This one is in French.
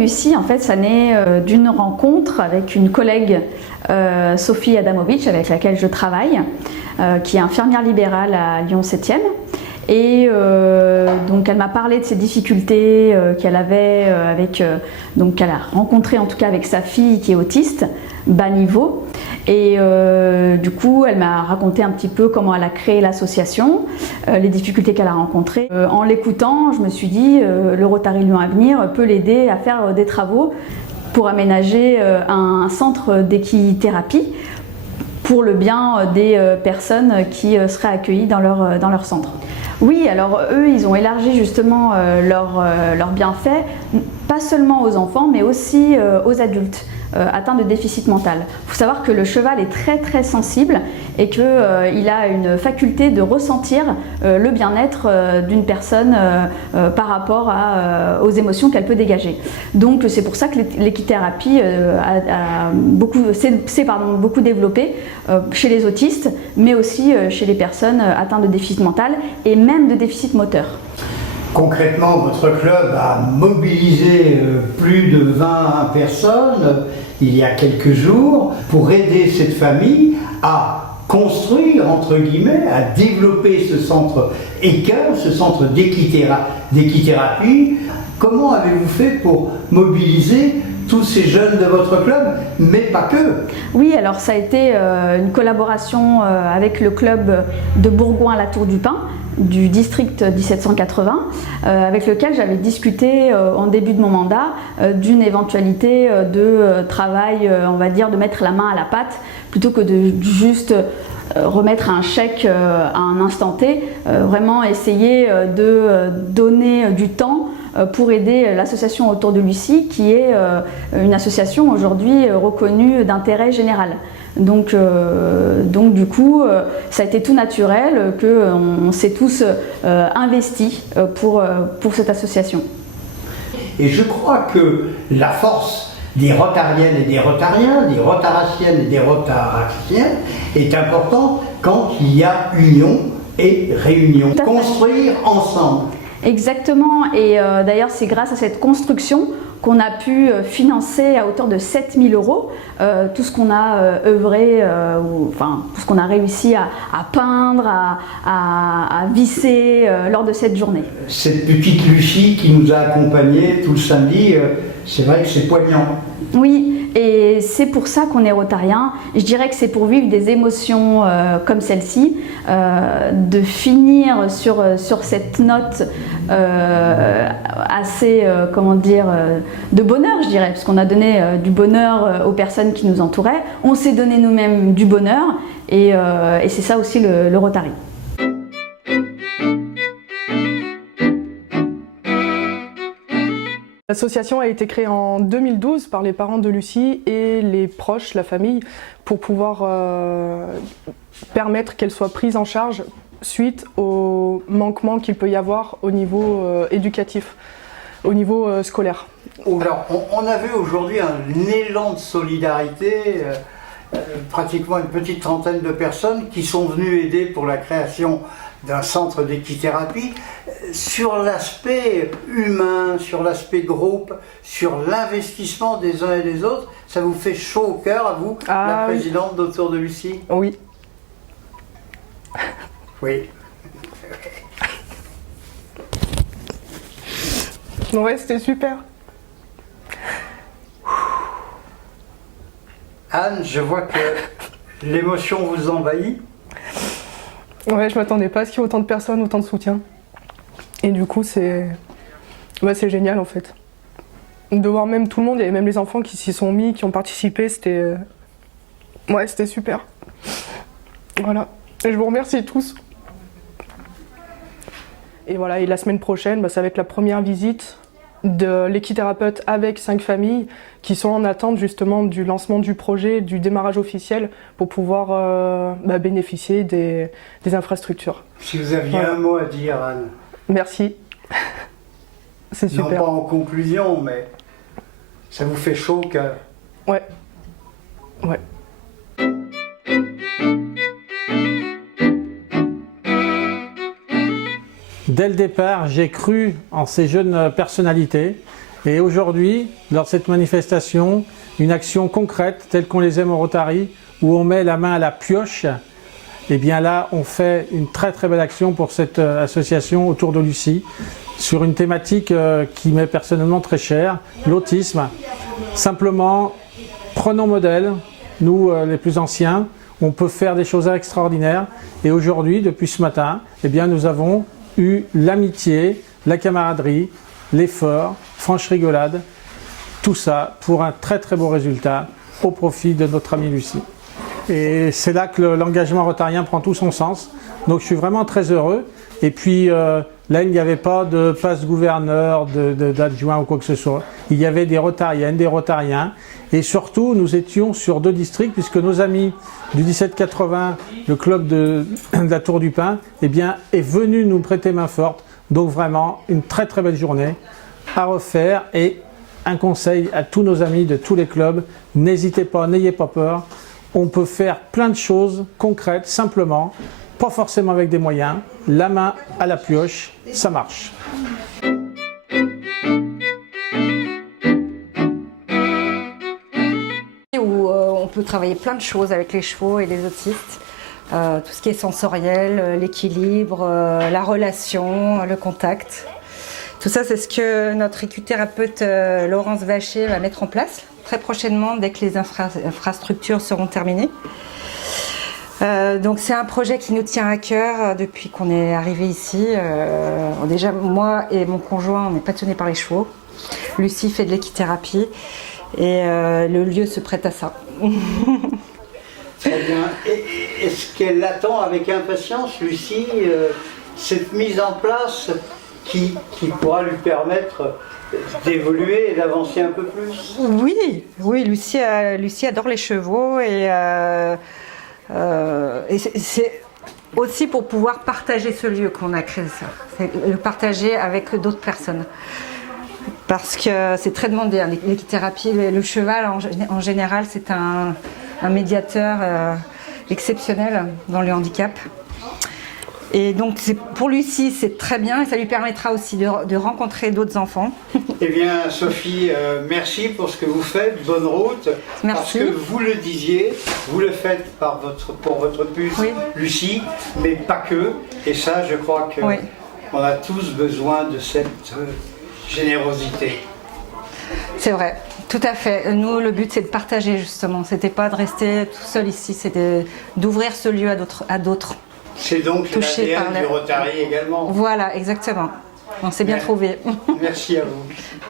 Lucie, en fait, ça naît d'une rencontre avec une collègue, Sophie Adamovic, avec laquelle je travaille, qui est infirmière libérale à Lyon 7e. Et donc elle m'a parlé de ses difficultés qu'elle avait donc qu'elle a rencontrées en tout cas avec sa fille qui est autiste, bas niveau. Et du coup, elle m'a raconté un petit peu comment elle a créé l'association, les difficultés qu'elle a rencontrées. En l'écoutant, je me suis dit, le Rotary Lyon Avenir peut l'aider à faire des travaux pour aménager un centre d'équithérapie pour le bien des personnes qui seraient accueillies dans leur centre. Oui, alors eux, ils ont élargi justement leurs bienfaits, pas seulement aux enfants, mais aussi aux adultes atteints de déficit mental. Il faut savoir que le cheval est très très sensible et qu'il a une faculté de ressentir le bien-être d'une personne par rapport aux émotions qu'elle peut dégager. Donc c'est pour ça que l'équithérapie s'est beaucoup développée chez les autistes, mais aussi chez les personnes atteintes de déficit mental et même de déficit moteur. Concrètement, votre club a mobilisé plus de 20 personnes il y a quelques jours pour aider cette famille à construire, entre guillemets, à développer ce centre équin, ce centre d'équithérapie. Comment avez-vous fait pour mobiliser tous ces jeunes de votre club, mais pas que? Oui, alors ça a été une collaboration avec le club de Bourgoin-la-Tour-du-Pin, du district 1780, avec lequel j'avais discuté en début de mon mandat d'une éventualité de travail, on va dire, de mettre la main à la pâte, plutôt que de juste remettre un chèque à un instant T, vraiment essayer de donner du temps pour aider l'association Autour de Lucie, qui est une association aujourd'hui reconnue d'intérêt général. Donc du coup, ça a été tout naturel qu'on s'est tous investis pour cette association. Et je crois que la force des rotariennes et des rotariens, des rotaraciennes et des rotaraciens est importante quand il y a union et réunion. Construire ensemble. Exactement, et d'ailleurs c'est grâce à cette construction qu'on a pu financer à hauteur de 7 000 € tout ce qu'on a œuvré, enfin tout ce qu'on a réussi à peindre, à visser lors de cette journée. Cette petite Lucie qui nous a accompagnés tout le samedi, c'est vrai que c'est poignant. Oui, et c'est pour ça qu'on est rotarien. Je dirais que c'est pour vivre des émotions comme celle-ci, de finir sur cette note assez, comment dire, de bonheur, je dirais, parce qu'on a donné du bonheur aux personnes qui nous entouraient. On s'est donné nous-mêmes du bonheur, et c'est ça aussi le Rotary. L'association a été créée en 2012 par les parents de Lucie et les proches, la famille, pour pouvoir permettre qu'elle soit prise en charge suite aux manquements qu'il peut y avoir au niveau éducatif, au niveau scolaire. Alors, on a vu aujourd'hui un élan de solidarité, pratiquement une petite trentaine de personnes qui sont venues aider pour la création d'un centre d'équithérapie, sur l'aspect humain, sur l'aspect groupe, sur l'investissement des uns et des autres. Ça vous fait chaud au cœur, à vous, la présidente d'Autour de Lucie? Oui. Oui. Ouais, c'était super. Anne, je vois que l'émotion vous envahit. Ouais, je m'attendais pas à ce qu'il y ait autant de personnes, autant de soutien. Et du coup, c'est génial en fait. De voir même tout le monde, il y avait même les enfants qui s'y sont mis, qui ont participé, c'était super. Voilà, et je vous remercie tous. Et voilà, et la semaine prochaine, ça va être la première visite de l'équithérapeute avec 5 familles qui sont en attente justement du lancement du projet, du démarrage officiel pour pouvoir bénéficier des infrastructures. Si vous aviez un mot à dire, Anne. Merci. C'est super. Non pas en conclusion, mais ça vous fait chaud au cœur. Ouais. Ouais. Dès le départ, j'ai cru en ces jeunes personnalités Et aujourd'hui, lors de cette manifestation, une action concrète telle qu'on les aime au Rotary, où on met la main à la pioche, et bien là, on fait une très très belle action pour cette association autour de Lucie, sur une thématique qui m'est personnellement très chère, l'autisme. Simplement, prenons modèle, nous les plus anciens, on peut faire des choses extraordinaires. Et aujourd'hui, depuis ce matin, eh bien, nous avons eu l'amitié, la camaraderie, l'effort, franche rigolade, tout ça pour un très très beau résultat au profit de notre amie Lucie. Et c'est là que l'engagement rotarien prend tout son sens. Donc je suis vraiment très heureux. Et puis là, il n'y avait pas de passe gouverneur, d'adjoint ou quoi que ce soit. Il y avait des rotariennes, des rotariens. Et surtout, nous étions sur 2 districts, puisque nos amis du 1780, le club de la Tour du Pin, eh bien, est venu nous prêter main forte. Donc vraiment, une très très belle journée à refaire. Et un conseil à tous nos amis de tous les clubs, n'hésitez pas, n'ayez pas peur. On peut faire plein de choses concrètes, simplement, pas forcément avec des moyens. La main à la pioche, ça marche. Où on peut travailler plein de choses avec les chevaux et les autistes. Tout ce qui est sensoriel, l'équilibre, la relation, le contact. Tout ça, c'est ce que notre écuthérapeute Laurence Vacher va mettre en place très prochainement, dès que les infrastructures seront terminées. Donc c'est un projet qui nous tient à cœur depuis qu'on est arrivé ici. Déjà, moi et mon conjoint, on est passionnés par les chevaux. Lucie fait de l'équithérapie et le lieu se prête à ça. Très bien. Est-ce qu'elle attend avec impatience, Lucie, cette mise en place qui pourra lui permettre d'évoluer et d'avancer un peu plus? Oui, oui, Lucie adore les chevaux et c'est aussi pour pouvoir partager ce lieu qu'on a créé ça. C'est le partager avec d'autres personnes. Parce que c'est très demandé, hein, l'équithérapie, le cheval en général, c'est un médiateur exceptionnel dans le handicap. Et donc pour Lucie, c'est très bien et ça lui permettra aussi de rencontrer d'autres enfants. Eh bien, Sophie, merci pour ce que vous faites. Bonne route. Merci. Parce que vous le disiez, vous le faites pour votre puce, Oui. Lucie, mais pas que. Et ça, je crois qu'on Oui. a tous besoin de cette générosité. C'est vrai, tout à fait. Nous, le but, c'est de partager justement. C'était pas de rester tout seul ici, c'était d'ouvrir ce lieu à d'autres. C'est donc Touché par l'ADN du Rotary également. Voilà, exactement. On s'est bien trouvé. Merci à vous.